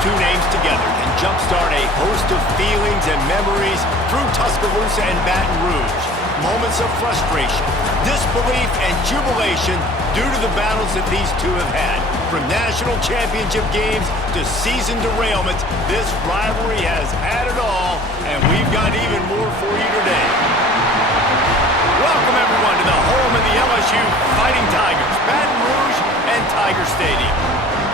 two names together can jumpstart a host of feelings and memories through Tuscaloosa and Baton Rouge. Moments of frustration, disbelief, and jubilation due to the battles that these two have had. From national championship games to season derailments, this rivalry has had it all, and we've got even more for you today. Welcome, everyone, to the home of the LSU Fighting Tigers, Baton Rouge and Tiger Stadium.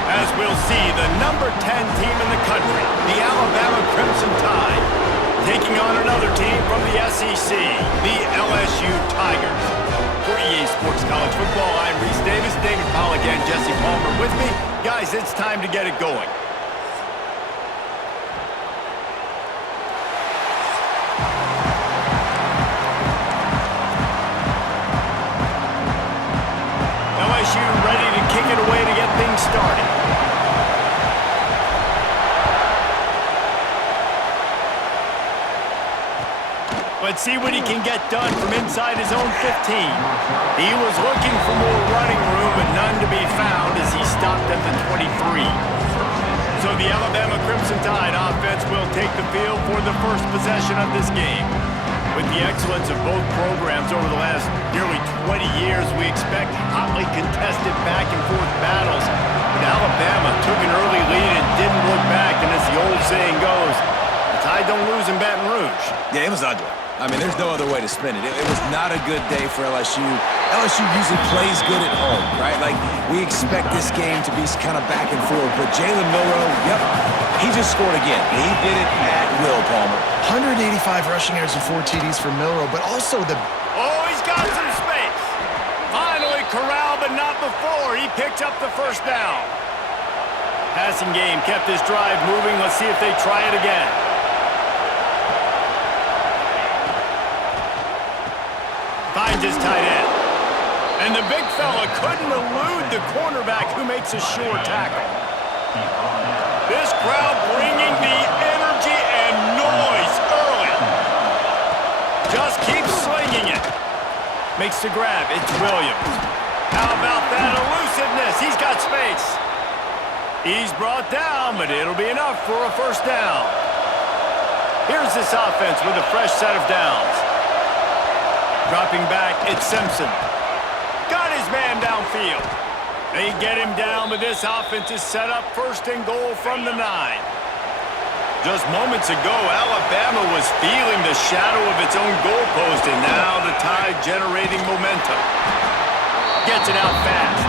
As we'll see, the number 10 team in the country, the Alabama Crimson Tide, taking on another team from the SEC, the LSU Tigers. For EA Sports College Football, I'm Reese Davis, David Pollack, and Jesse Palmer with me. Guys, it's time to get it going. LSU ready to kick it away to get things started. Let's see what he can get done from inside his own 15. He was looking for more running room, but none to be found as he stopped at the 23. So the Alabama Crimson Tide offense will take the field for the first possession of this game. With the excellence of both programs over the last nearly 20 years, we expect hotly contested back-and-forth battles. But Alabama took an early lead and didn't look back, and as the old saying goes, the Tide don't lose in Baton Rouge. Yeah, it was ugly. I mean, there's no other way to spin it. It was not a good day for LSU. LSU usually plays good at home, right? Like, we expect this game to be kind of back and forth. But Jalen Milroe, yep, he just scored again. He did it at will, Palmer. 185 rushing yards and 4 TDs for Milroe, but also the... Oh, he's got some space. Finally corralled, but not before. He picked up the first down. Passing game kept this drive moving. Let's see if they try it again. Finds his tight end. And the big fella couldn't elude the cornerback who makes a sure tackle. This crowd bringing the energy and noise early. Just keeps slinging it. Makes the grab. It's Williams. How about that elusiveness? He's got space. He's brought down, but it'll be enough for a first down. Here's this offense with a fresh set of downs. Dropping back, it's Simpson. Got his man downfield. They get him down, but this offense is set up first and goal from the 9. Just moments ago, Alabama was feeling the shadow of its own goalpost, and now the Tide generating momentum. Gets it out fast.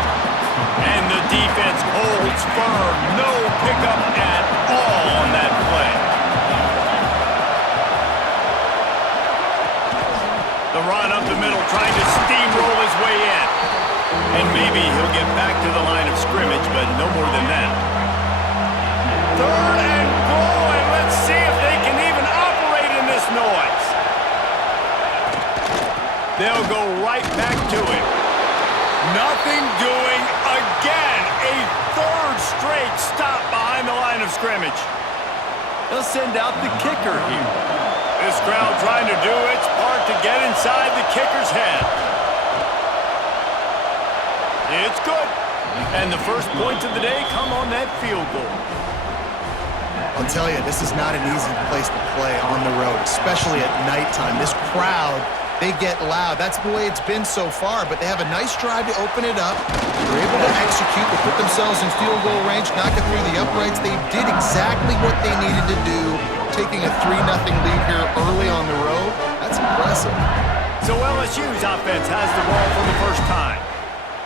And the defense holds firm. No pickup at all on that play. The run up the middle, trying to steamroll his way in. And maybe he'll get back to the line of scrimmage, but no more than that. Third and goal, and let's see if they can even operate in this noise. They'll go right back to him. Nothing doing again. A third straight stop behind the line of scrimmage. They'll send out the kicker here. This crowd trying to do its part to get inside the kicker's head. It's good. And the first points of the day come on that field goal. I'll tell you, this is not an easy place to play on the road, especially at nighttime. This crowd, they get loud. That's the way it's been so far, but they have a nice drive to open it up. They're able to execute, to put themselves in field goal range, knock it through the uprights. They did exactly what they needed to do, taking a 3-0 lead here early on the road. That's impressive. So LSU's offense has the ball for the first time.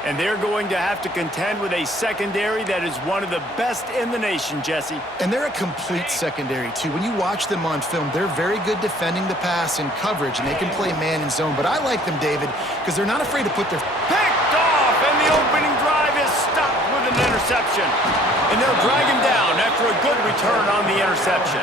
And they're going to have to contend with a secondary that is one of the best in the nation, Jesse. And they're a complete secondary, too. When you watch them on film, they're very good defending the pass and coverage, and they can play man and zone. But I like them, David, because they're not afraid to put their... Picked off, and the opening drive is stopped with an interception. And they'll drag him down after a good return on the interception.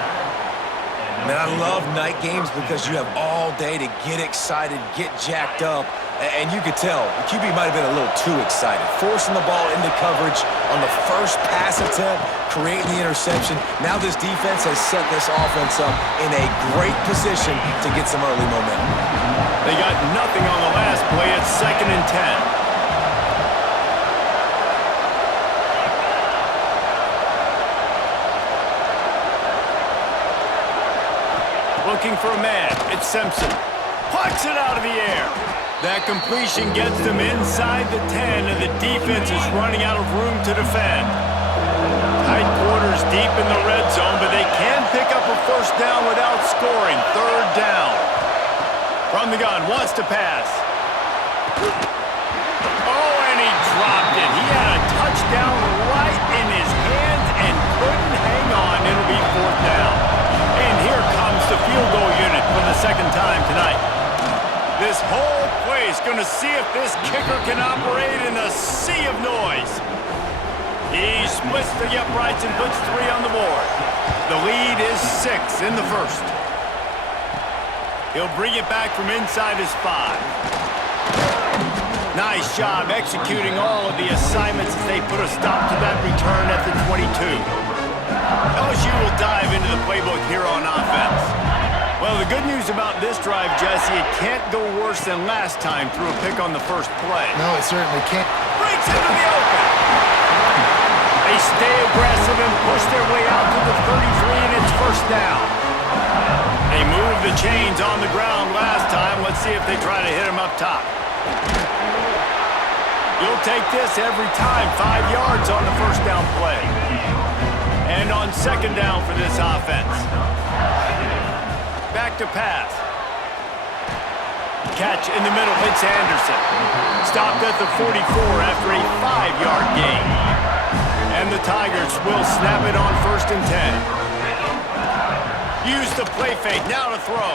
Man, I love night games because you have all day to get excited, get jacked up. And you could tell, the QB might have been a little too excited. Forcing the ball into coverage on the first pass attempt, creating the interception. Now this defense has set this offense up in a great position to get some early momentum. They got nothing on the last play. It's 2nd and 10. looking for a man. It's Simpson. Plucks it out of the air. That completion gets them inside the 10, and the defense is running out of room to defend. Tight quarters deep in the red zone, but they can pick up a first down without scoring. Third down. From the gun, wants to pass. Oh, and he dropped it. He had a touchdown right in his hands and couldn't hang on. It'll be fourth down. And here comes the field goal unit for the second time tonight. This whole place going to see if this kicker can operate in a sea of noise. He splits the uprights and puts 3 on the board. The lead is 6 in the first. He'll bring it back from inside his 5. Nice job executing all of the assignments as they put a stop to that return at the 22. LSU will dive into the playbook here on offense. Well, the good news about this drive, Jesse, it can't go worse than last time through a pick on the first play. No, it certainly can't. Breaks into the open. They stay aggressive and push their way out to the 33, and it's first down. They moved the chains on the ground last time. Let's see if they try to hit him up top. You'll take this every time. 5 yards on the first down play. And on second down for this offense. Back to pass. Catch in the middle. It's Anderson. Stopped at the 44 after a 5-yard gain. And the Tigers will snap it on first and 10. Use the play fake. Now to throw.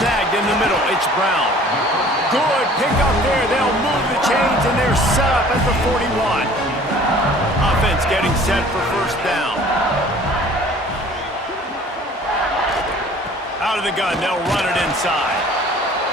Snagged in the middle. It's Brown. Good pick up there. They'll move the chains, and they're set up at the 41. Offense getting set for first down. Out of the gun. They'll run it inside.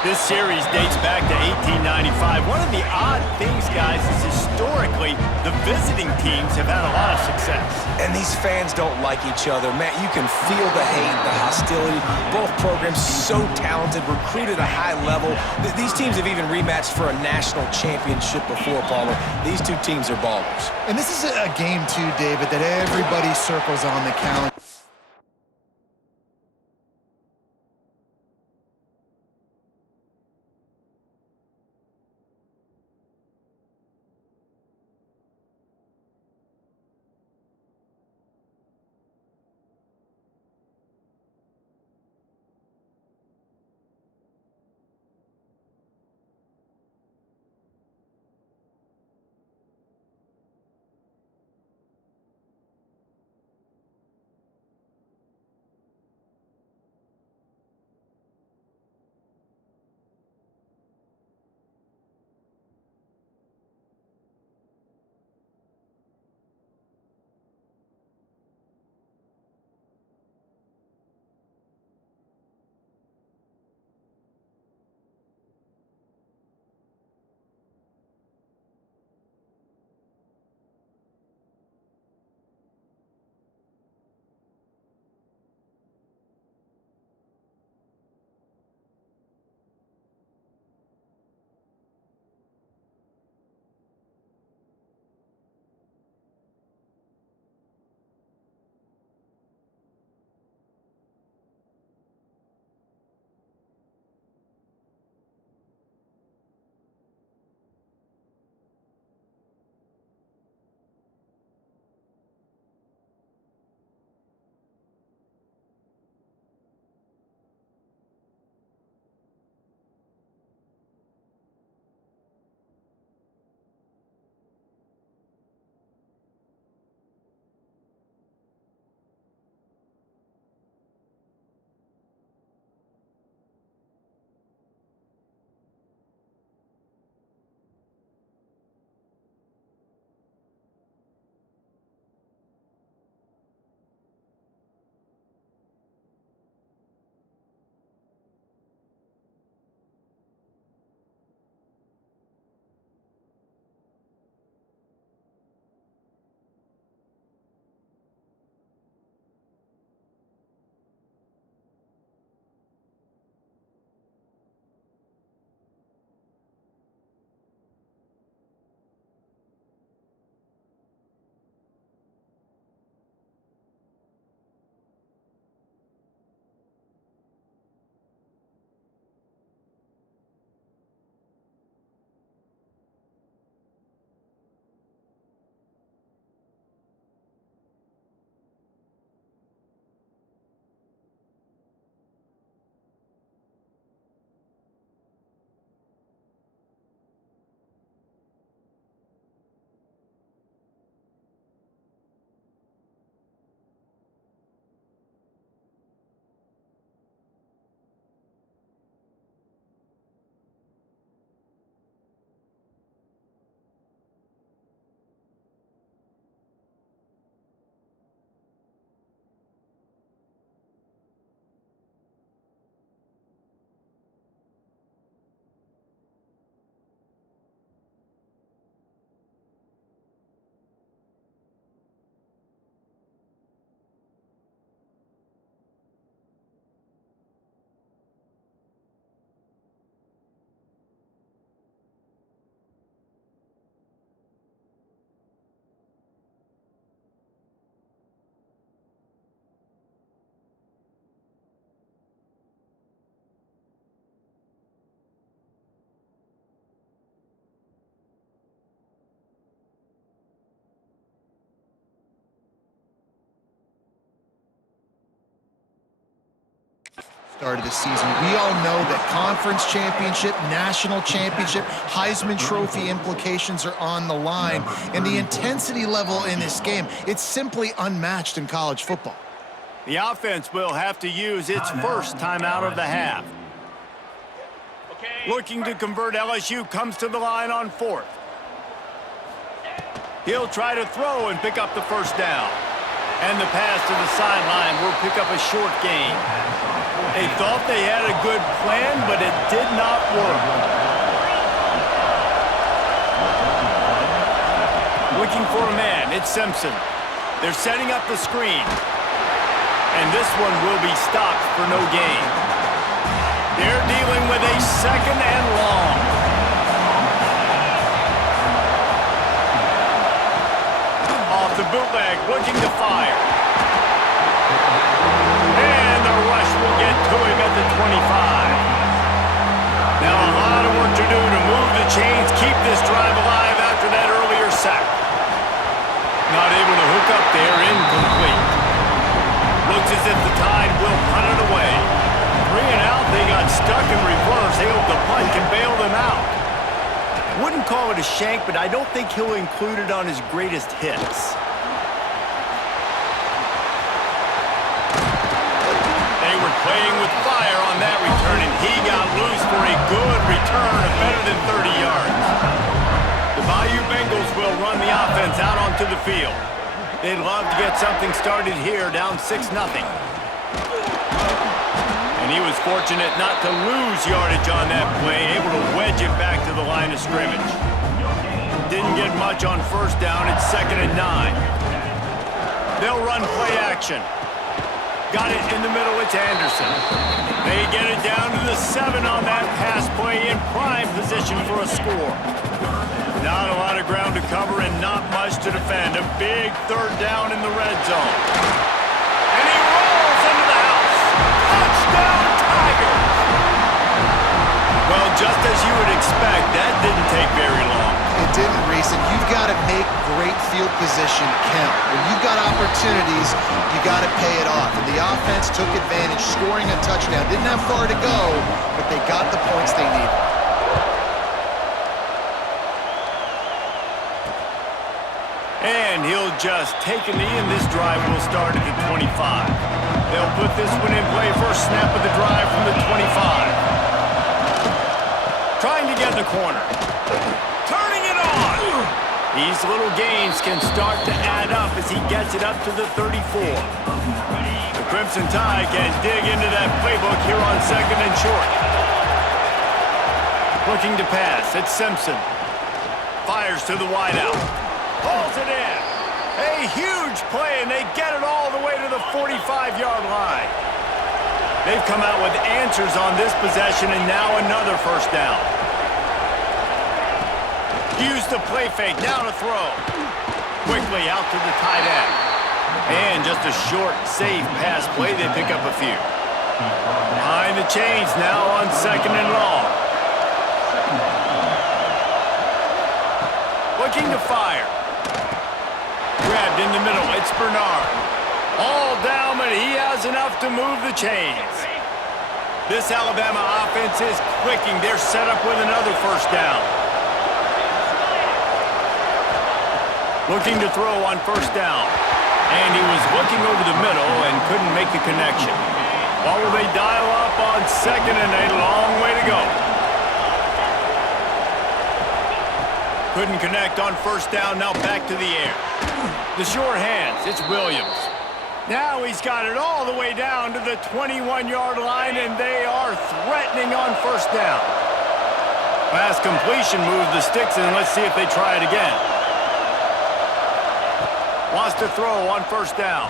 This series dates back to 1895. One of the odd things, guys, is historically the visiting teams have had a lot of success. And these fans don't like each other. Matt, you can feel the hate, the hostility. Both programs so talented, recruited at a high level. These teams have even rematched for a national championship before, Paulo. These two teams are ballers. And this is a game, too, David, that everybody circles on the calendar. start of the season. We all know that conference championship, national championship, Heisman Trophy implications are on the line. And the intensity level in this game, it's simply unmatched in college football. The offense will have to use its first timeout of the half. Looking to convert, LSU comes to the line on 4th. He'll try to throw and pick up the first down. And the pass to the sideline will pick up a short gain. They thought they had a good plan, but it did not work. Looking for a man, it's Simpson. They're setting up the screen. And this one will be stopped for no gain. They're dealing with a second and long. Off the bootleg, looking to fire. And the rush will get to him at the 25. Now a lot of work to do to move the chains, keep this drive alive after that earlier sack. Not able to hook up there, incomplete. Looks as if the Tide will punt it away. 3 and out, they got stuck in reverse. They hope the punt can bail them out. Wouldn't call it a shank, but I don't think he'll include it on his greatest hits. They were playing with fire on that return, and he got loose for a good return of better than 30 yards. The Bayou Bengals will run the offense out onto the field. They'd love to get something started here, down 6-0. And he was fortunate not to lose yardage on that play, able to wedge it back to the line of scrimmage. Didn't get much on first down. It's 2nd and 9. They'll run play action. Got it in the middle. It's Anderson. They get it down to the 7 on that pass play, in prime position for a score. Not a lot of ground to cover and not much to defend. A big 3rd down in the red zone. And he rolls into the house. Touchdown, Tigers! Well, just as you would expect, that didn't take very long. It didn't, Reese, and you've got to make great field position count. When you've got opportunities, you got to pay it off. And the offense took advantage, scoring a touchdown. Didn't have far to go, but they got the points they needed. And he'll just take a knee, and this drive will start at the 25. They'll put this one in play. First snap of the drive from the 25. Trying to get in the corner. Turning it on. These little gains can start to add up as he gets it up to the 34. The Crimson Tide can dig into that playbook here on 2nd and short. Looking to pass. It's Simpson. Fires to the wideout. Pulls it in. A huge play, and they get it all the way to the 45-yard line. They've come out with answers on this possession, and now another first down. Use the play fake, now to throw. Quickly out to the tight end. And just a short, safe pass play, they pick up a few. Behind the chains now on 2nd and long. Looking to fire. Grabbed in the middle, it's Bernard. All down, but he has enough to move the chains. This Alabama offense is clicking. They're set up with another first down. Looking to throw on first down. And he was looking over the middle and couldn't make the connection. What will they dial up on 2nd and a long way to go? Couldn't connect on first down, now back to the air. The short hands, it's Williams. Now he's got it all the way down to the 21-yard line, and they are threatening on first down. Pass completion moves the sticks, and let's see if they try it again. Wants to throw on first down.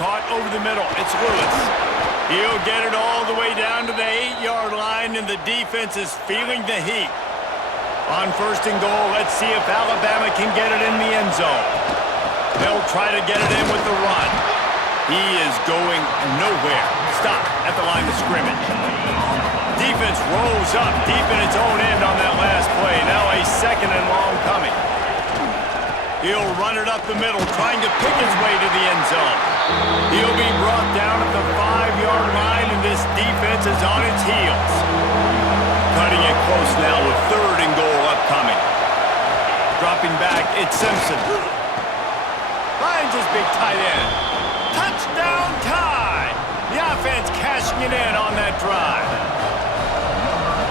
Caught over the middle, it's Lewis. He'll get it all the way down to the 8-yard line, and the defense is feeling the heat. On 1st and goal, let's see if Alabama can get it in the end zone. They'll try to get it in with the run. He is going nowhere. Stop at the line of scrimmage. Defense rolls up deep in its own end on that last play. Now a 2nd and long coming. He'll run it up the middle, trying to pick his way to the end zone. He'll be brought down at the 5-yard line, and this defense is on its heels. Cutting it close now with 3rd and goal upcoming. Dropping back, it's Simpson. Finds his big tight end. Touchdown tie! The offense cashing it in on that drive.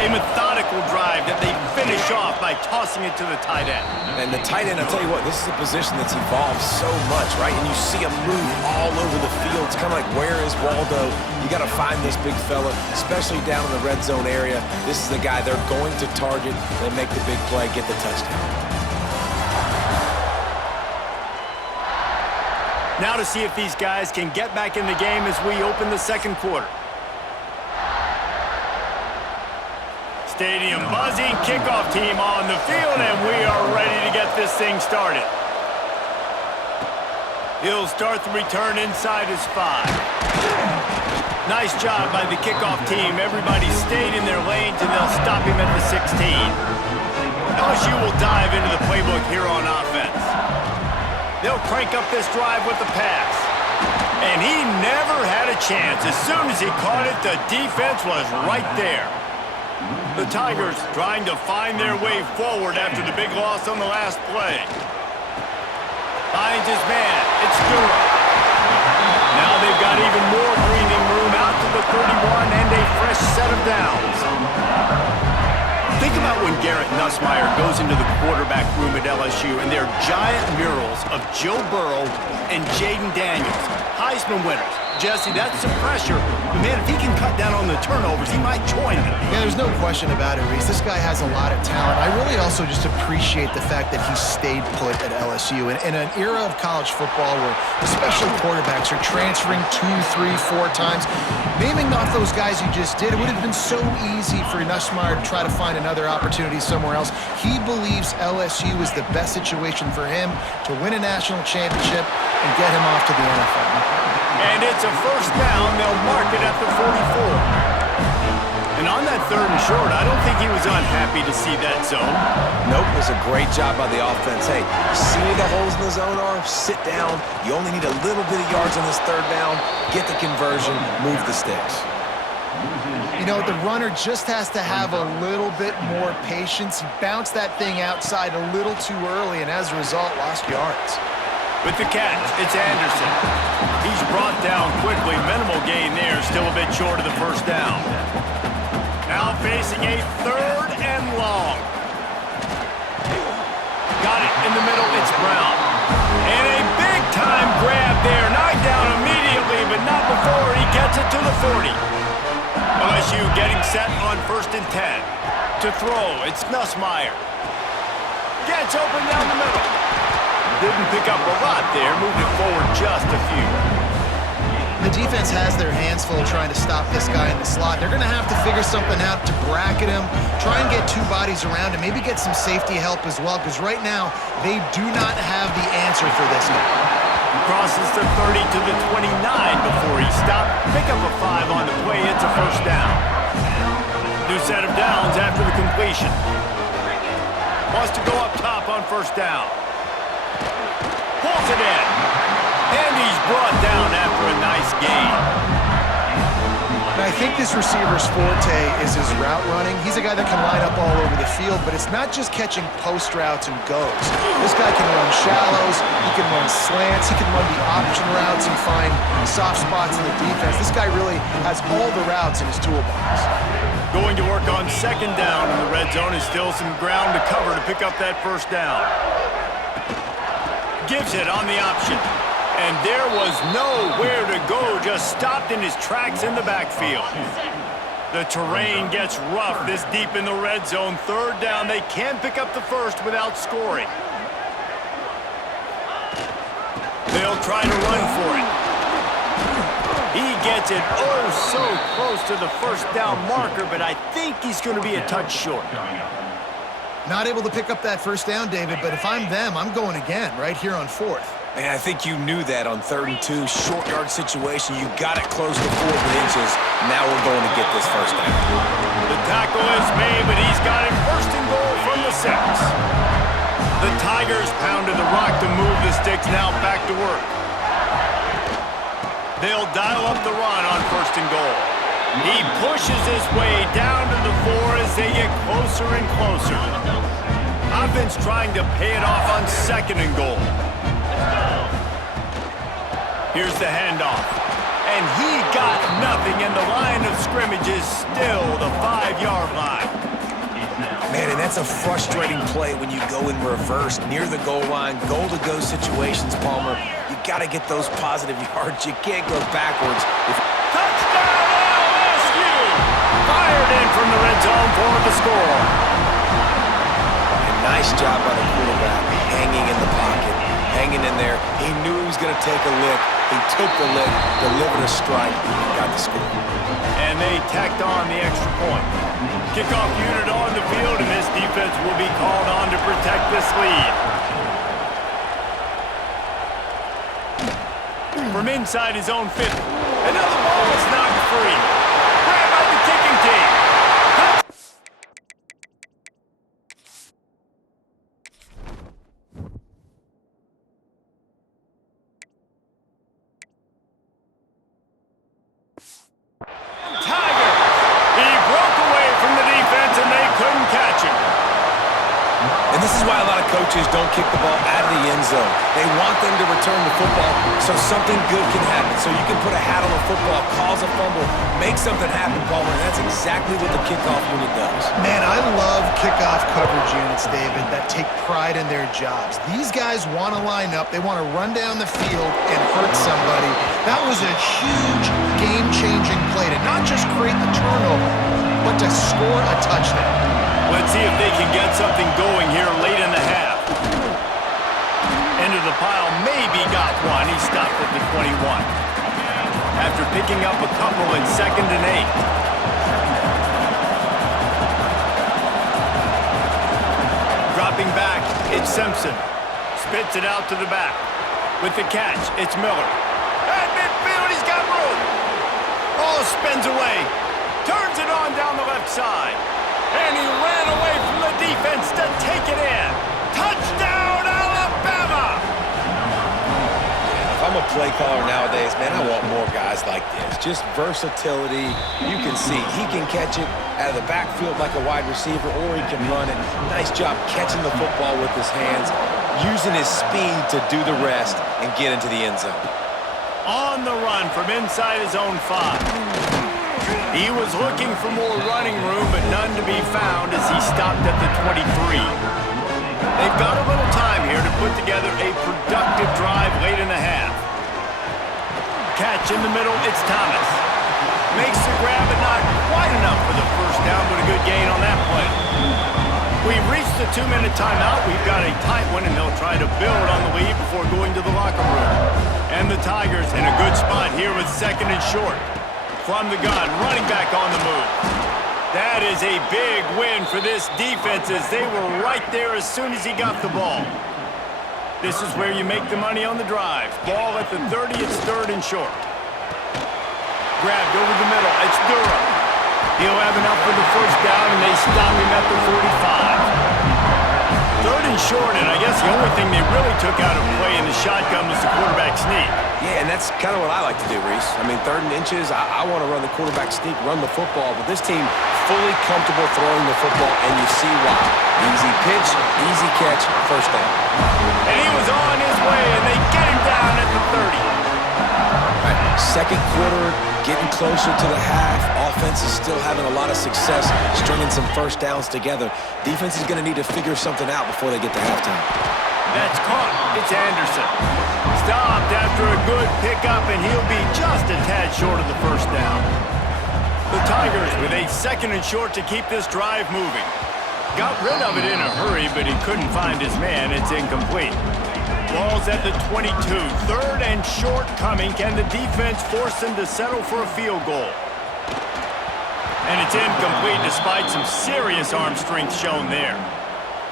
A methodical drive that they finish off by tossing it to the tight end. And the tight end, I'll tell you what, this is a position that's evolved so much, right? And you see him move all over the field. It's kind of like, where is Waldo? You got to find this big fella, especially down in the red zone area. This is the guy they're going to target. They make the big play, get the touchdown. Now to see if these guys can get back in the game as we open the second quarter. Stadium buzzing, kickoff team on the field, and we are ready to get this thing started. He'll start the return inside his 5. Nice job by the kickoff team. Everybody stayed in their lanes, and they'll stop him at the 16. LSU will dive into the playbook here on offense. They'll crank up this drive with the pass. And he never had a chance. As soon as he caught it, the defense was right there. The Tigers trying to find their way forward after the big loss on the last play. Finds his man. It's Durham. Now they've got even more breathing room out to the 31 and a fresh set of downs. Think about when Garrett Nussmeier goes into the quarterback room at LSU and there are giant murals of Joe Burrow and Jaden Daniels, Heisman winners. Jesse, that's some pressure. But man, if he can cut down on the turnovers, he might join them. Yeah, there's no question about it, Reese. This guy has a lot of talent. I really also just appreciate the fact that he stayed put at LSU. In an era of college football where especially quarterbacks are transferring 2, 3, 4 times, naming off those guys you just did, it would have been so easy for Nussmeier to try to find another opportunity somewhere else. He believes LSU is the best situation for him to win a national championship and get him off to the NFL. And it's a first down. They'll mark it at the 44. And on that 3rd and short, I don't think he was unhappy to see that zone. Nope, it was a great job by the offense. Hey, see where the holes in the zone are? Sit down. You only need a little bit of yards on this 3rd down. Get the conversion. Move the sticks. You know, the runner just has to have a little bit more patience. He bounced that thing outside a little too early, and as a result, lost yards. With the catch, it's Anderson. He's brought down quickly. Minimal gain there, still a bit short of the first down. Now facing a 3rd and long. Got it in the middle, it's Brown. And a big-time grab there. Knocked down immediately, but not before he gets it to the 40. LSU getting set on 1st and 10. To throw, it's Nussmeier. Gets open down the middle. Didn't pick up a lot there, moved it forward just a few. The defense has their hands full trying to stop this guy in the slot. They're going to have to figure something out to bracket him, try and get 2 bodies around him, maybe get some safety help as well, because right now they do not have the answer for this guy. Crosses the 30 to the 29 before he stopped. Pick up a 5 on the play, it's a first down. New set of downs after the completion. Wants to go up top on 1st down. Pulls it in. And he's brought down after a nice gain. I think this receiver's forte is his route running. He's a guy that can line up all over the field, but it's not just catching post routes and goes. This guy can run shallows, he can run slants, he can run the option routes and find soft spots in the defense. This guy really has all the routes in his toolbox. Going to work on 2nd down in the red zone is still some ground to cover to pick up that 1st down. Gives it on the option. And there was nowhere to go, just stopped in his tracks in the backfield. The terrain gets rough this deep in the red zone. 3rd down, they can't pick up the 1st without scoring. They'll try to run for it. He gets it oh so close to the 1st down marker, but I think he's going to be a touch short. Not able to pick up that 1st down, David, but if I'm them, I'm going again right here on 4th. Man, I think you knew that on 3rd and 2, short yard situation. You got it close to 4 inches. Now we're going to get this 1st down. The tackle is made, but he's got it 1st and goal from the 6. The Tigers pounded the rock to move the sticks, now back to work. They'll dial up the run on 1st and goal. He pushes his way down to the 4 as they get closer and closer. Offense trying to pay it off on 2nd and goal. Here's the handoff. And he got nothing, and the line of scrimmage is still the 5-yard line. Man, and that's a frustrating play when you go in reverse near the goal line, goal-to-go situations, Palmer. You got to get those positive yards. You can't go backwards. Touchdown LSU! Fired in from the red zone for the score. And nice job by the quarterback, hanging in the pocket, hanging in there. He knew he was going to take a lick. He took the lick, delivered a strike, and got the score. And they tacked on the extra point. Kickoff unit on the field, and this defense will be called on to protect this lead. From inside his own 50. Another ball is knocked free. Grab by the kicking team. Tigers. He broke away from the defense, and they couldn't catch him. And this is why a lot of coaches don't kick the ball out of the end zone. They want them to return the football so something good can happen. So you can put a hat on a football, cause a fumble, make something happen, Palmer. And that's exactly what the kickoff unit does. Man, I love kickoff coverage units, David, that take pride in their jobs. These guys want to line up. They want to run down the field and hurt somebody. That was a huge game-changing play to not just create the turnover, but to score a touchdown. Let's see if they can get something going here late in the half. Into the pile, maybe got one. He stopped at the 21. After picking up a couple in 2nd and 8. Dropping back, it's Simpson. Spits it out to the back. With the catch, it's Miller. At midfield, he's got room. Oh, spins away. Turns it on down the left side. And he ran away from the defense to take it in. Touchdown, Alabama! If I'm a play caller nowadays, man, I want more guys like this. Just versatility. You can see he can catch it out of the backfield like a wide receiver, or he can run it. Nice job catching the football with his hands, using his speed to do the rest and get into the end zone. On the run from inside his own 5. He was looking for more running room, but none to be found as he stopped at the 23. They've got a little time here to put together a productive drive late in the half. Catch in the middle, it's Thomas. Makes the grab, but not quite enough for the first down, but a good gain on that play. We've reached the 2-minute timeout. We've got a tight one, and they'll try to build on the lead before going to the locker room. And the Tigers in a good spot here with 2nd and short. From the gun, running back on the move. That is a big win for this defense as they were right there as soon as he got the ball. This is where you make the money on the drive. Ball at the 30, it's 3rd and short. Grabbed over the middle, it's Durham. He'll have enough for the first down, and they stop him at the 45. 3rd and short, and I guess the only thing they really took out of play in the shotgun was the quarterback sneak. Yeah, and that's kind of what I like to do, Reese. I mean, 3rd and inches, I want to run the quarterback sneak, run the football, but this team fully comfortable throwing the football, and you see why. Easy pitch, easy catch, first down. And he was on his way, and they get him down at the 30. Right. 2nd quarter, getting closer to the half. Offense is still having a lot of success stringing some first downs together. Defense is going to need to figure something out before they get to halftime. That's caught. It's Anderson. Stopped after a good pickup, and he'll be just a tad short of the first down. The Tigers with a 2nd and short to keep this drive moving. Got rid of it in a hurry, but he couldn't find his man. It's incomplete. Ball's at the 22. 3rd and short coming. Can the defense force them to settle for a field goal? And it's incomplete despite some serious arm strength shown there.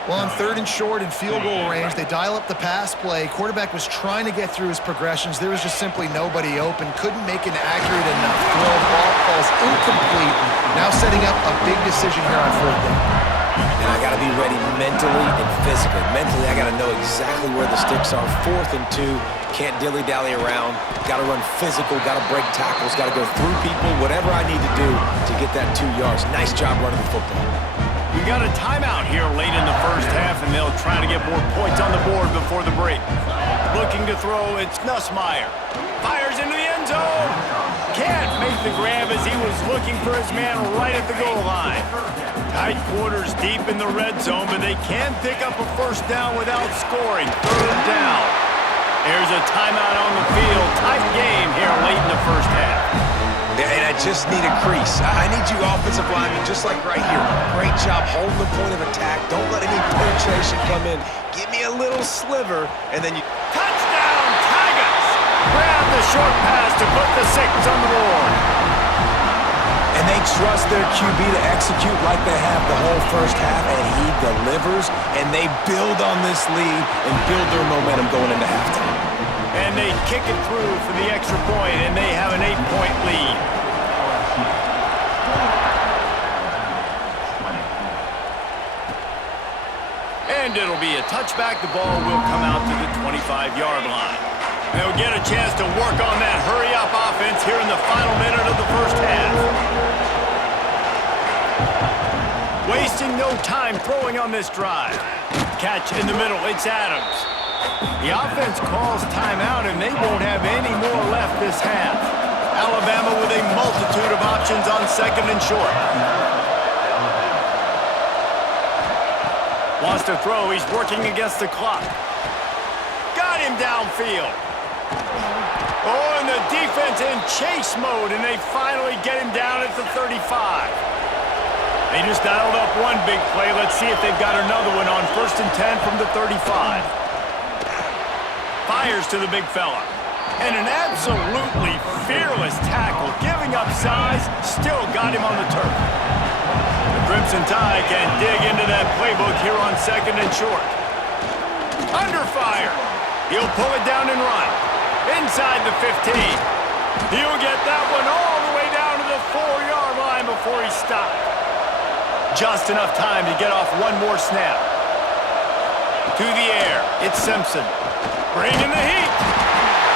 Well, on 3rd and short and field goal range, they dial up the pass play. Quarterback was trying to get through his progressions. There was just simply nobody open. Couldn't make an accurate enough throw. Ball falls incomplete. Now setting up a big decision here on 4th down. and I got to be ready mentally and physically. Mentally, I got to know exactly where the sticks are. 4th and 2, can't dilly-dally around. Got to run physical, got to break tackles, got to go through people, whatever I need to do to get that 2 yards. Nice job running the football. We got a timeout here late in the first half, and they'll try to get more points on the board before the break. Looking to throw, it's Nussmeier. Fires into the end zone. Can't make the grab as he was looking for his man right at the goal line. Tight quarters deep in the red zone, but they can pick up a first down without scoring. 3rd down. There's a timeout on the field. Tight game here late in the first half. And I just need a crease. I need you offensive linemen, just like right here. Great job holding the point of attack. Don't let any penetration come in. Give me a little sliver, and then you... Touchdown, Tigers! Grab the short pass to put the 6 on the board. And they trust their QB to execute like they have the whole first half, and he delivers, and they build on this lead and build their momentum going into halftime. And they kick it through for the extra point, and they have an 8-point lead. And it'll be a touchback. The ball will come out to the 25-yard line. They'll get a chance to work on that hurry-up offense here in the final minute of the first half. Wasting no time throwing on this drive. Catch in the middle, it's Adams. The offense calls timeout, and they won't have any more left this half. Alabama with a multitude of options on 2nd and short. Wants to throw, he's working against the clock. Got him downfield. Oh, and the defense in chase mode, and they finally get him down at the 35. They just dialed up one big play. Let's see if they've got another one on 1st and 10 from the 35. Fires to the big fella. And an absolutely fearless tackle, giving up size, still got him on the turf. The Crimson Tide can dig into that playbook here on 2nd and short. Under fire. He'll pull it down and run. Inside the 15. He'll get that one all the way down to the 4-yard line before he stopped. Just enough time to get off one more snap. To the air, it's Simpson. Bringing the heat.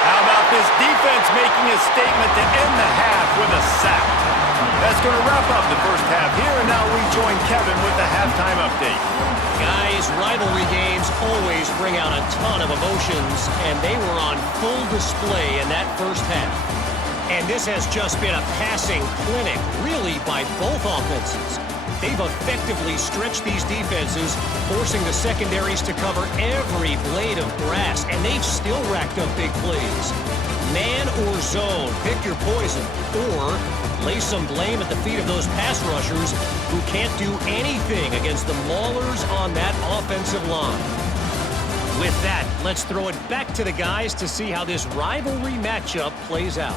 How about this defense making a statement to end the half with a sack? That's going to wrap up the first half here, and now we join Kevin with the halftime update. Guys, rivalry games always bring out a ton of emotions, and they were on full display in that first half. And this has just been a passing clinic, really, by both offenses. They've effectively stretched these defenses, forcing the secondaries to cover every blade of grass, and they've still racked up big plays. Man or zone, pick your poison, or lay some blame at the feet of those pass rushers who can't do anything against the maulers on that offensive line. With that, let's throw it back to the guys to see how this rivalry matchup plays out.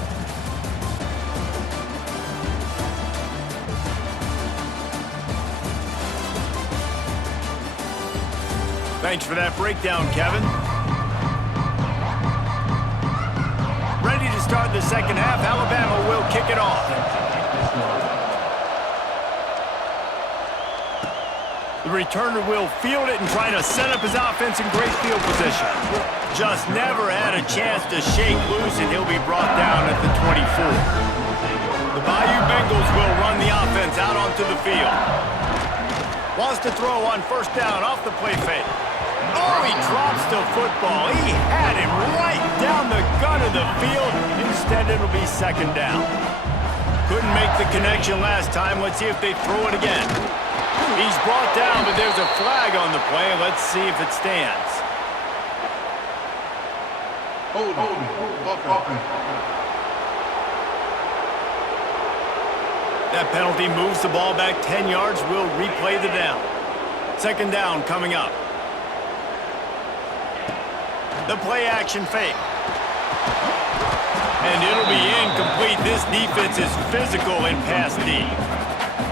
Thanks for that breakdown, Kevin. Ready to start the second half. Alabama will kick it off. The returner will field it and try to set up his offense in great field position. Just never had a chance to shake loose, and he'll be brought down at the 24. The Bayou Bengals will run the offense out onto the field. Wants to throw on 1st down off the play fake. Oh, he drops the football. He had him right down the gut of the field. Instead, it'll be 2nd down. Couldn't make the connection last time. Let's see if they throw it again. He's brought down, but there's a flag on the play. Let's see if it stands. Hold on. That penalty moves the ball back 10 yards. We'll replay the down. 2nd down coming up. The play action fake. And it'll be incomplete. This defense is physical in pass D.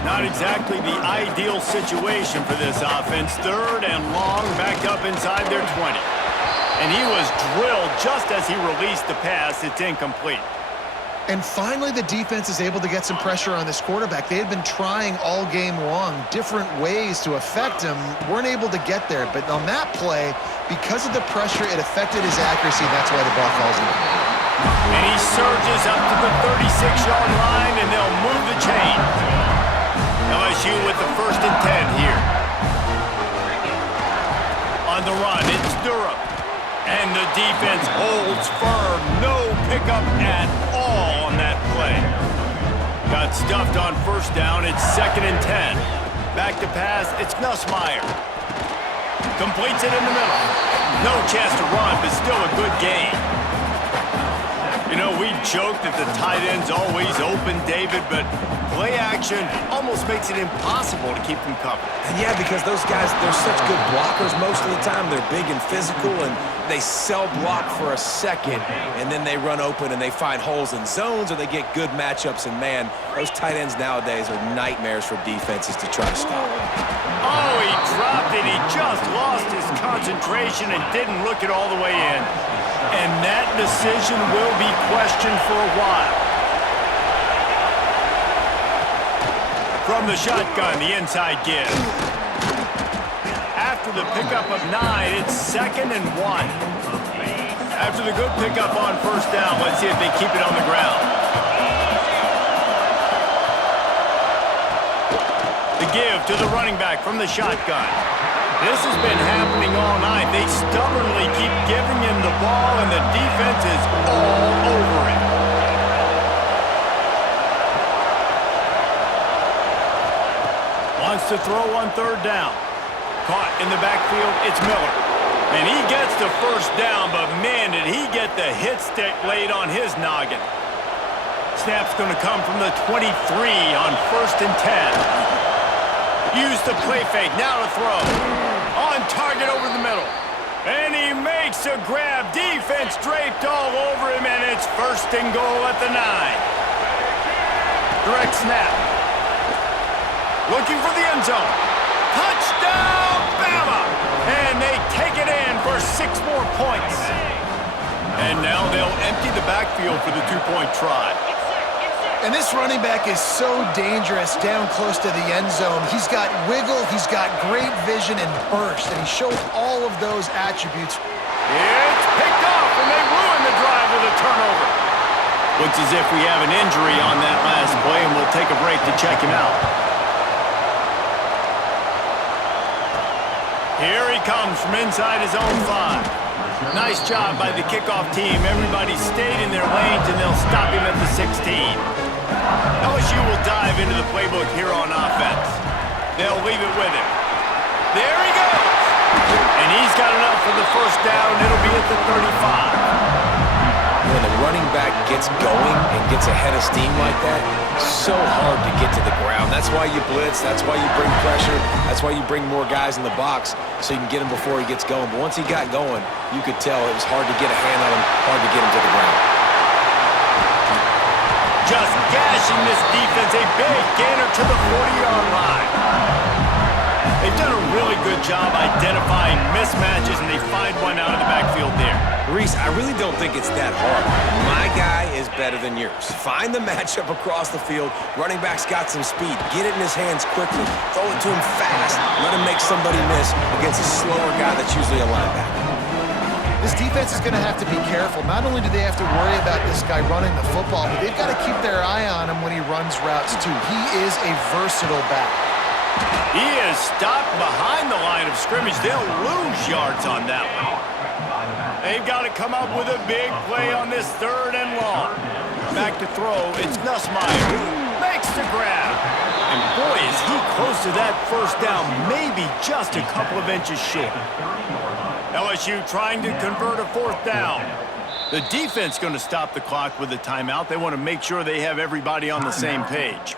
Not exactly the ideal situation for this offense. 3rd and long, backed up inside their 20. And he was drilled just as he released the pass. It's incomplete. And finally, the defense is able to get some pressure on this quarterback. They had been trying all game long different ways to affect him, weren't able to get there. But on that play, because of the pressure, it affected his accuracy, and that's why the ball falls in. And he surges up to the 36-yard line, and they'll move the chain. LSU with the 1st and 10 here. On the run, it's Durham. And the defense holds firm. No pickup at all on that play. Got stuffed on 1st down. It's 2nd and 10. Back to pass. It's Nussmeier. Completes it in the middle. No chance to run, but still a good game. You know, we joke that the tight end's always open, David, but play action almost makes it impossible to keep them covered. And yeah, because those guys, they're such good blockers most of the time. They're big and physical, and they sell block for a second, and then they run open and they find holes in zones, or they get good matchups. And man, those tight ends nowadays are nightmares for defenses to try to stop. Oh, he dropped it. He just lost his concentration and didn't look it all the way in. And that decision will be questioned for a while. From the shotgun, the inside give. After the pickup of 9, it's 2nd and 1. After the good pickup on 1st down, let's see if they keep it on the ground. The give to the running back from the shotgun. This has been happening all night. They stubbornly keep giving him the ball, and the defense is all over it. Wants to throw on 3rd down. Caught in the backfield, it's Miller. And he gets the 1st down, but man, did he get the hit stick laid on his noggin. Snap's going to come from the 23 on 1st and 10. Use the play fake, now to throw. On target over the middle. And he makes a grab. Defense draped all over him, and it's 1st and goal at the 9. Direct snap. Looking for the end zone. Touchdown, Bama! And they take it in for 6 more points. And now they'll empty the backfield for the 2-point try. And this running back is so dangerous down close to the end zone. He's got wiggle, he's got great vision and burst, and he shows all of those attributes. It's picked off, and they ruin the drive with a turnover. Looks as if we have an injury on that last play, and we'll take a break to check him out. Here he comes from inside his own 5. Nice job by the kickoff team. Everybody stayed in their lanes, and they'll stop him at the 16. LSU will dive into the playbook here on offense. They'll leave it with him. There he goes! And he's got enough for the 1st down. It'll be at the 35. When the running back gets going and gets ahead of steam like that, so hard to get to the ground. That's why you blitz. That's why you bring pressure. That's why you bring more guys in the box so you can get him before he gets going. But once he got going, you could tell it was hard to get a hand on him, hard to get him to the ground. Just gashing this defense. A big gainer to the 40-yard line. They've done a really good job identifying mismatches, and they find one out of the backfield there. Reese, I really don't think it's that hard. My guy is better than yours. Find the matchup across the field. Running back's got some speed. Get it in his hands quickly. Throw it to him fast. Let him make somebody miss against a slower guy that's usually a linebacker. This defense is going to have to be careful. Not only do they have to worry about this guy running the football, but they've got to keep their eye on him when he runs routes, too. He is a versatile back. He is stopped behind the line of scrimmage. They'll lose yards on that one. They've got to come up with a big play on this 3rd and long. Back to throw. It's Nussmeier. Makes the grab. And boy, is he close to that 1st down. Maybe just a couple of inches short. LSU trying to convert a 4th down. The defense going to stop the clock with a timeout. They want to make sure they have everybody on the same page.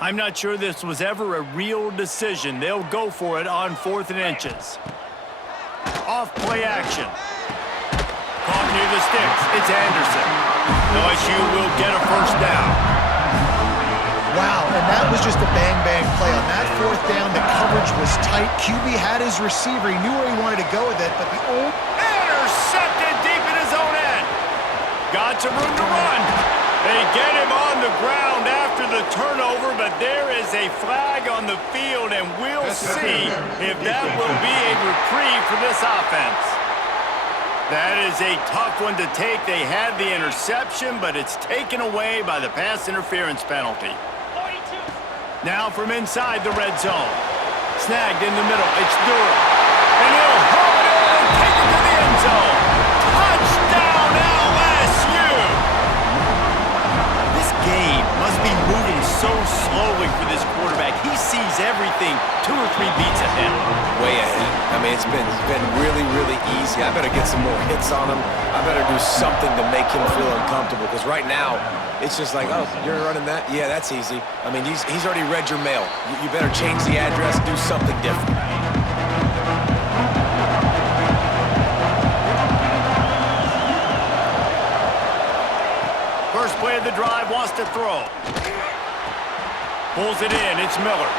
I'm not sure this was ever a real decision. They'll go for it on 4th and inches. Off play action. Caught near the sticks. It's Anderson. LSU will get a 1st down. Wow, and that was just a bang-bang play. On that 4th down, the coverage was tight. QB had his receiver. He knew where he wanted to go with it, but the old... Intercepted deep in his own end. got some room to run. They get him on the ground after the turnover, but there is a flag on the field, and we'll see if that will be a reprieve for this offense. That is a tough one to take. They had the interception, but it's taken away by the pass interference penalty. Now from inside the red zone. Snagged in the middle. It's Durham. And he'll haul it in and take it to the end zone. Touchdown, LSU! This game must be moving so slowly for this quarterback. He sees everything 2 or 3 beats ahead. Way ahead. I mean, it's been really, really easy. I better get some more hits on him. I better do something to make him feel uncomfortable, because right now, it's just like, oh, you're running that? Yeah, that's easy. I mean, he's already read your mail. You better change the address, do something different. First play of the drive, wants to throw. Pulls it in, it's Miller.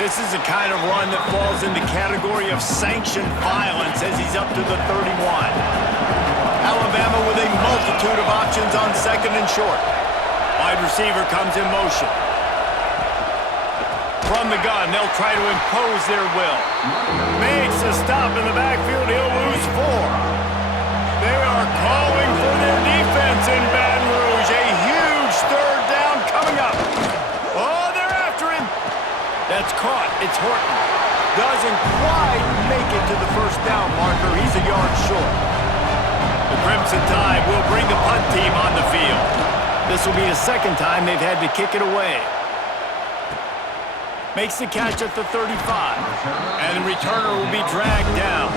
This is the kind of run that falls in the category of sanctioned violence as he's up to the 31. Alabama with a multitude of options on second and short. Wide receiver comes in motion. From the gun, they'll try to impose their will. Makes a stop in the backfield, he'll lose 4. They are calling for their defense in Baton Rouge. A huge third down coming up. Oh, they're after him. That's caught. It's Horton. Doesn't quite make it to the first down marker. He's a yard short. The Crimson Tide will bring the punt team on the field. This will be the second time they've had to kick it away. Makes the catch at the 35. And the returner will be dragged down.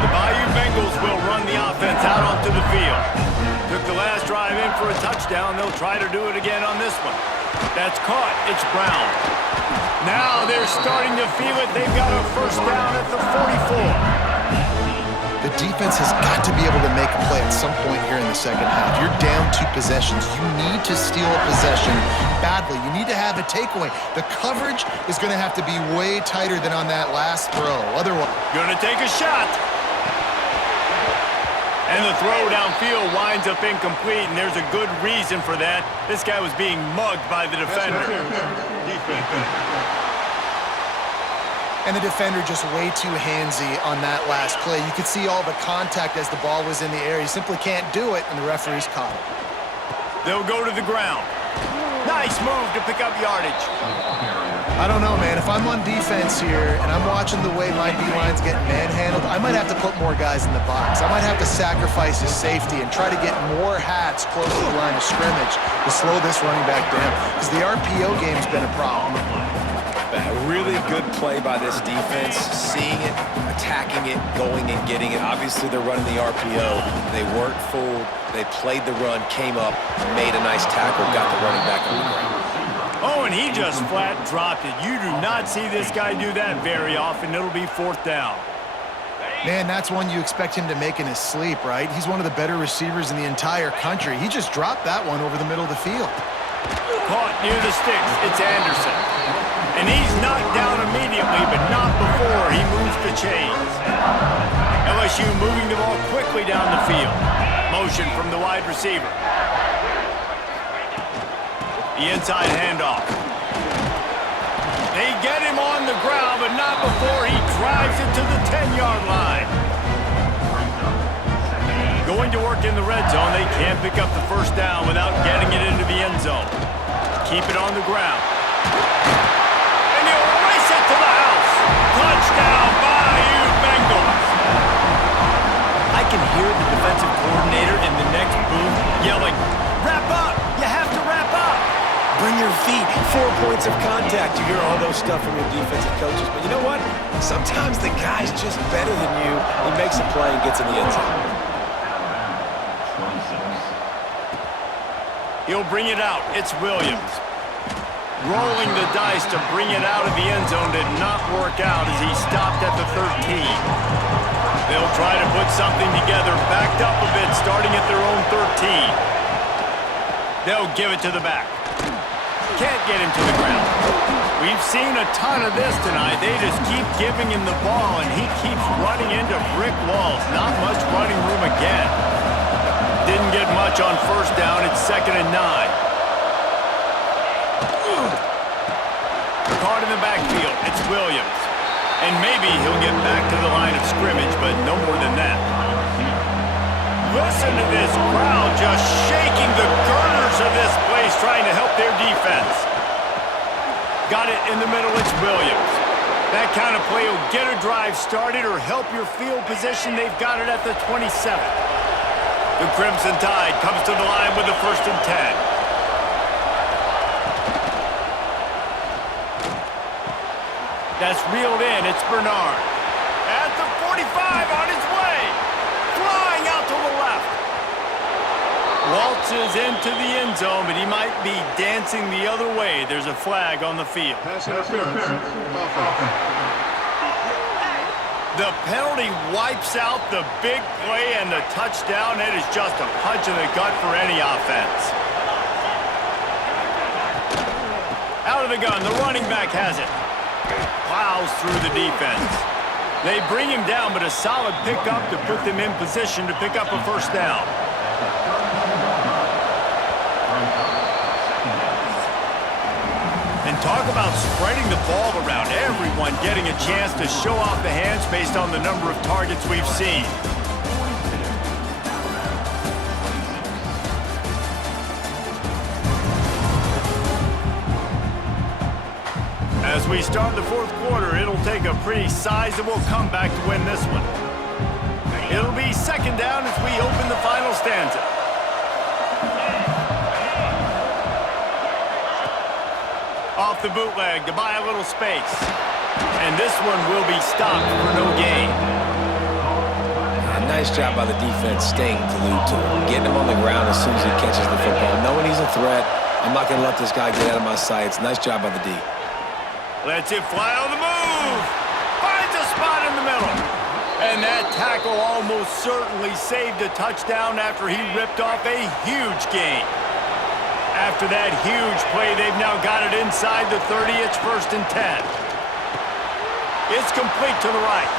The Bayou Bengals will run the offense out onto the field. Took the last drive in for a touchdown. They'll try to do it again on this one. That's caught. It's Brown. Now they're starting to feel it. They've got a first down at the 44. The defense has got to be able to make a play at some point here in the second half. You're down 2 possessions. You need to steal a possession badly. You need to have a takeaway. The coverage is going to have to be way tighter than on that last throw. Otherwise, Gonna take a shot. And the throw downfield winds up incomplete, and there's a good reason for that. This guy was being mugged by the defender. and the defender just way too handsy on that last play. You could see all the contact as the ball was in the air. He simply can't do it, and the referee's caught it. They'll go to the ground. Nice move to pick up yardage. I don't know, man. If I'm on defense here and I'm watching the way my D-line's getting manhandled, I might have to put more guys in the box. I might have to sacrifice his safety and try to get more hats close to the line of scrimmage to slow this running back down, because the RPO game's been a problem. A really good play by this defense, seeing it, attacking it, going and getting it. Obviously, they're running the RPO. They weren't fooled. They played the run, came up, made a nice tackle, got the running back on the ground. Oh, and he just flat dropped it. You do not see this guy do that very often. It'll be fourth down. Man, that's one you expect him to make in his sleep, right? He's one of the better receivers in the entire country. He just dropped that one over the middle of the field. Caught near the sticks. It's Anderson. And he's knocked down immediately, but not before he moves the chains. LSU moving the ball quickly down the field. Motion from the wide receiver. The inside handoff. They get him on the ground, but not before he drives it to the 10-yard line. Going to work in the red zone. They can't pick up the first down without getting it into the end zone. Keep it on the ground. And he'll race it to the house. Touchdown, Bayou Bengals. I can hear the defensive coordinator in the next booth yelling, "Wrap up! You have to wrap up!" Bring your feet, 4 points of contact. You hear all those stuff from your defensive coaches. But you know what? Sometimes the guy's just better than you. He makes a play and gets in the end zone. He'll bring it out. It's Williams. Rolling the dice to bring it out of the end zone did not work out as he stopped at the 13. They'll try to put something together, backed up a bit, starting at their own 13. They'll give it to the back. Can't get him to the ground. We've seen a ton of this tonight. They just keep giving him the ball, and he keeps running into brick walls. Not much running room again. didn't get much on first down. It's 2nd and 9. Caught in the backfield. It's Williams. And maybe he'll get back to the line of scrimmage, but no more than that. Listen to this crowd just shaking the girders of this place, trying to help their defense. Got it in the middle. It's Williams. That kind of play will get a drive started or help your field position. They've got it at the 27. The Crimson Tide comes to the line with the 1st and 10. That's reeled in. It's Bernard. At the 45 on his way. Flying out to the left. Waltzes into the end zone, but he might be dancing the other way. There's a flag on the field. Pass interference. Offense. The penalty wipes out the big play and the touchdown. It is just a punch in the gut for any offense. Out of the gun, the running back has it. Plows through the defense. They bring him down, but a solid pickup to put them in position to pick up a 1st down. And talk about spreading the ball around. Everyone getting a chance to show off the hands based on the number of targets we've seen. As we start the 4th quarter, it'll take a pretty sizable comeback to win this one. It'll be 2nd down as we open the final stanza. Off the bootleg to buy a little space. And this one will be stopped for no gain. Nice job by the defense staying glued to him, getting him on the ground as soon as he catches the football. Knowing he's a threat, I'm not going to let this guy get out of my sights. Nice job by the D. Lets it fly on the move. Finds a spot in the middle. And that tackle almost certainly saved a touchdown after he ripped off a huge gain. After that huge play, they've now got it inside the 30. It's 1st and 10. It's complete to the right.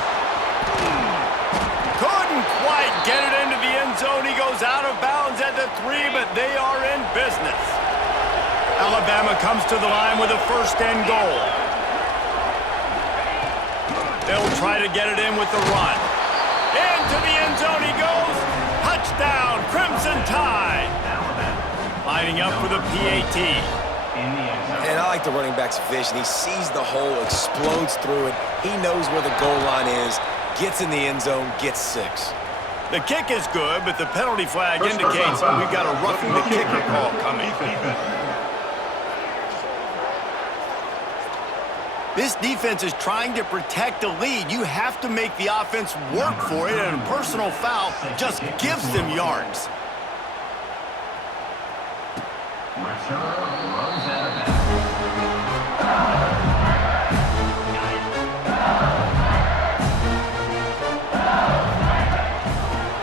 Couldn't quite get it into the end zone. He goes out of bounds at the 3, but they are in business. Alabama comes to the line with a 1st and goal. They'll try to get it in with the run. Into the end zone he goes. Touchdown, Crimson Tide. Lining up for the PAT. And I like the running back's vision. He sees the hole, explodes through it. He knows where the goal line is, gets in the end zone, gets 6. The kick is good, but the penalty flag indicates we've got a roughing the kicker call coming. This defense is trying to protect the lead. You have to make the offense work for it, and a personal foul just gives them yards.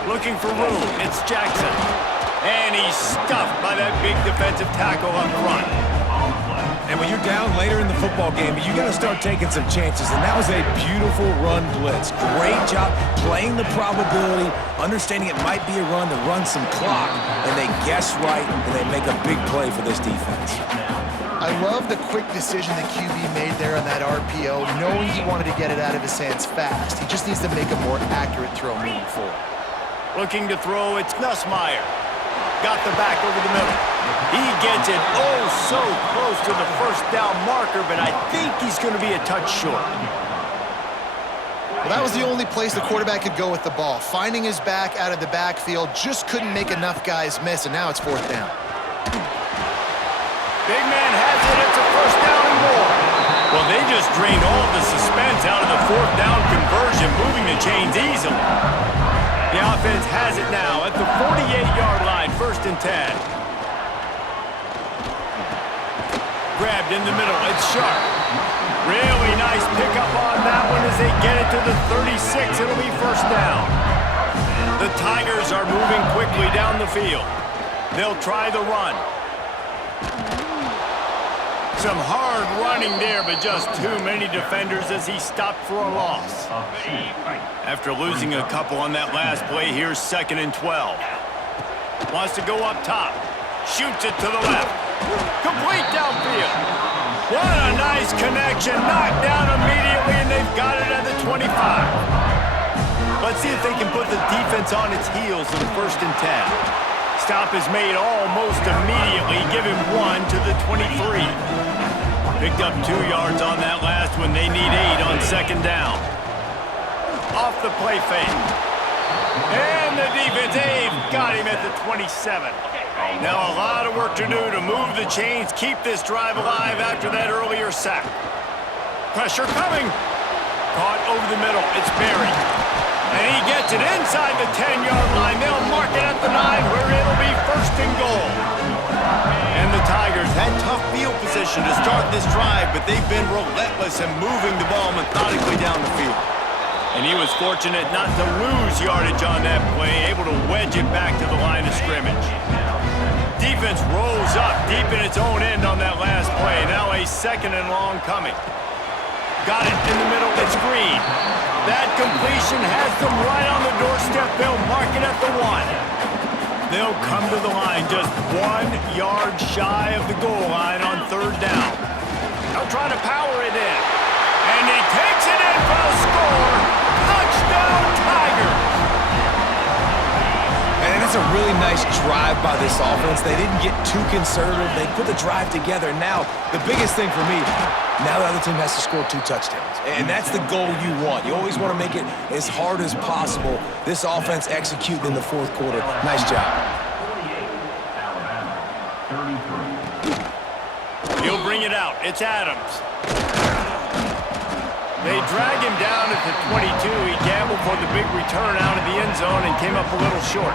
Looking for room. It's Jackson. And he's stuffed by that big defensive tackle up front. And when you're down later in the football game, you got to start taking some chances. And that was a beautiful run blitz. Great job playing the probability, understanding it might be a run to run some clock. And they guess right, and they make a big play for this defense. I love the quick decision the QB made there on that RPO, knowing he wanted to get it out of his hands fast. He just needs to make a more accurate throw moving forward. Looking to throw, it's Nussmeier. Got the back over the middle. He gets it oh so close to the 1st down marker, but I think he's going to be a touch short. Well, that was the only place the quarterback could go with the ball. Finding his back out of the backfield, just couldn't make enough guys miss, and now it's 4th down. Big man has it. It's a 1st down and more. Well, they just drained all of the suspense out of the 4th down conversion, moving the chains easily. The offense has it now at the 48-yard line, 1st and 10. Grabbed in the middle. It's Sharp. Really nice pickup on that one as they get it to the 36. It'll be 1st down. The Tigers are moving quickly down the field. They'll try the run. Some hard running there, but just too many defenders as he stopped for a loss. After losing a couple on that last play, here's 2nd and 12. Wants to go up top. Shoots it to the left. Complete downfield. What a nice connection. Knocked down immediately, and they've got it at the 25. Let's see if they can put the defense on its heels in 1st and 10. Stop is made almost immediately. Give him 1 to the 23. Picked up 2 yards on that last one. They need 8 on 2nd down. Off the play fake. And the defense, they've got him at the 27. Now a lot of work to do to move the chains, keep this drive alive after that earlier sack. Pressure coming. Caught over the middle. It's Berry. And he gets it inside the 10-yard line. They'll mark it at the 9 where it'll be 1st and goal. And the Tigers had tough field position to start this drive, but they've been relentless in moving the ball methodically down the field. And he was fortunate not to lose yardage on that play, able to wedge it back to the line of scrimmage. Defense rolls up deep in its own end on that last play. Now a 2nd and long coming. Got it in the middle. It's Green. That completion has them right on the doorstep. They'll mark it at the 1. They'll come to the line just 1 yard shy of the goal line on 3rd down. They'll try to power it in. And he takes it in for the score. Touchdown, Tigers! And it's a really nice drive by this offense. They didn't get too conservative. They put the drive together. Now, the biggest thing for me, now the other team has to score 2 touchdowns. And that's the goal you want. You always want to make it as hard as possible. This offense executed in the 4th quarter. Nice job. He'll bring it out. It's Adams. They drag him down at the 22. He gambled for the big return out of the end zone and came up a little short.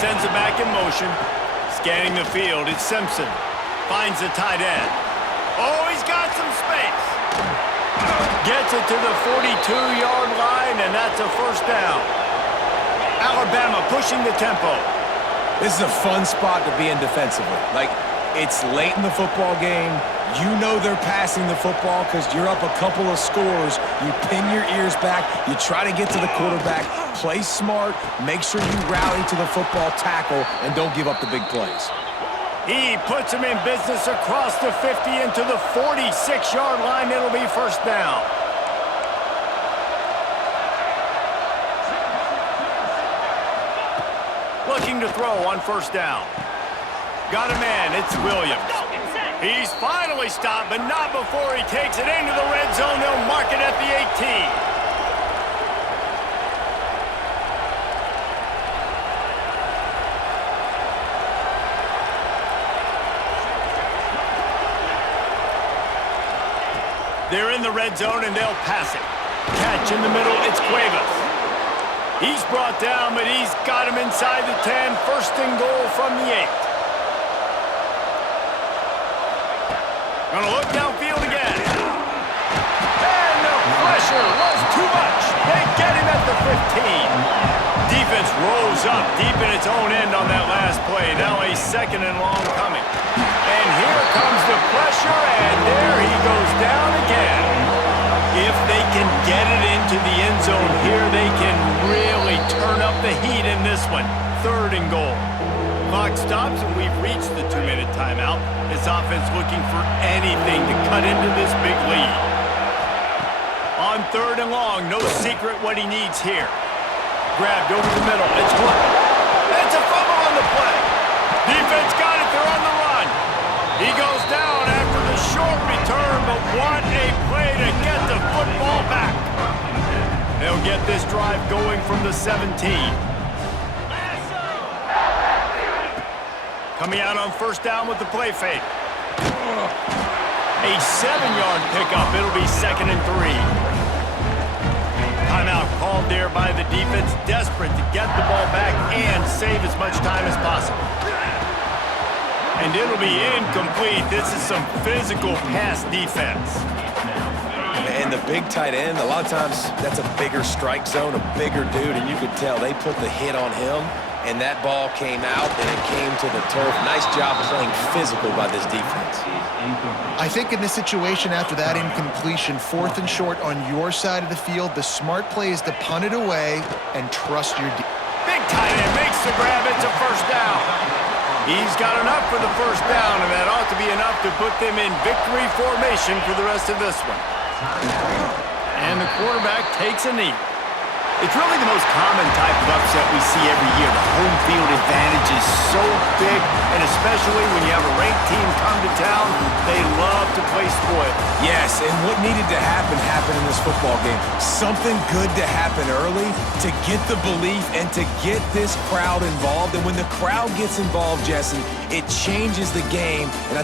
Sends it back in motion. Scanning the field, it's Simpson. Finds the tight end. Oh, he's got some space. Gets it to the 42-yard line, and that's a 1st down. Alabama pushing the tempo. This is a fun spot to be in defensively. Like, it's late in the football game. You know they're passing the football because you're up a couple of scores. You pin your ears back. You try to get to the quarterback. Play smart. Make sure you rally to the football tackle and don't give up the big plays. He puts him in business across the 50 into the 46-yard line. It'll be 1st down. Looking to throw on 1st down. Got a man, it's Williams. He's finally stopped, but not before he takes it into the red zone. They'll mark it at the 18. They're in the red zone, and they'll pass it. Catch in the middle, it's Cuevas. He's brought down, but he's got him inside the 10. 1st and goal from the 8. Gonna look downfield again. And the pressure was too much. They get him at the 15. Defense rolls up deep in its own end on that last play. Now a 2nd and long coming. And here comes the pressure, and there he goes down again. If they can get it into the end zone here, they can really turn up the heat in this one. 3rd and goal. Clock stops, and we've reached the 2-minute timeout. This offense looking for anything to cut into this big lead. On 3rd and long, no secret what he needs here. Grabbed over the middle. It's Hook. It's a fumble on the play. Defense got it. They're on the run. He goes down after the short return, but what a play to get the football back. They'll get this drive going from the 17. Coming out on 1st down with the play fake. A 7-yard pickup. It'll be 2nd and 3. Timeout called there by the defense, desperate to get the ball back and save as much time as possible. And it'll be incomplete. This is some physical pass defense. And the big tight end, a lot of times that's a bigger strike zone, a bigger dude, and you could tell they put the hit on him, and that ball came out, and it came to the turf. Nice job playing physical by this defense. I think in this situation, after that incompletion, 4th and short on your side of the field, the smart play is to punt it away and trust your defense. Big tight end makes the grab. It's a first down. He's got enough for the first down, and that ought to be enough to put them in victory formation for the rest of this one. And the quarterback takes a knee. It's really the most common type of upset we see every year. The home field advantage is so big, and especially when you have a ranked team come to town, they love to play spoil. Yes, and what needed to happen happened in this football game. Something good to happen early to get the belief and to get this crowd involved. And when the crowd gets involved, Jesse, it changes the game. And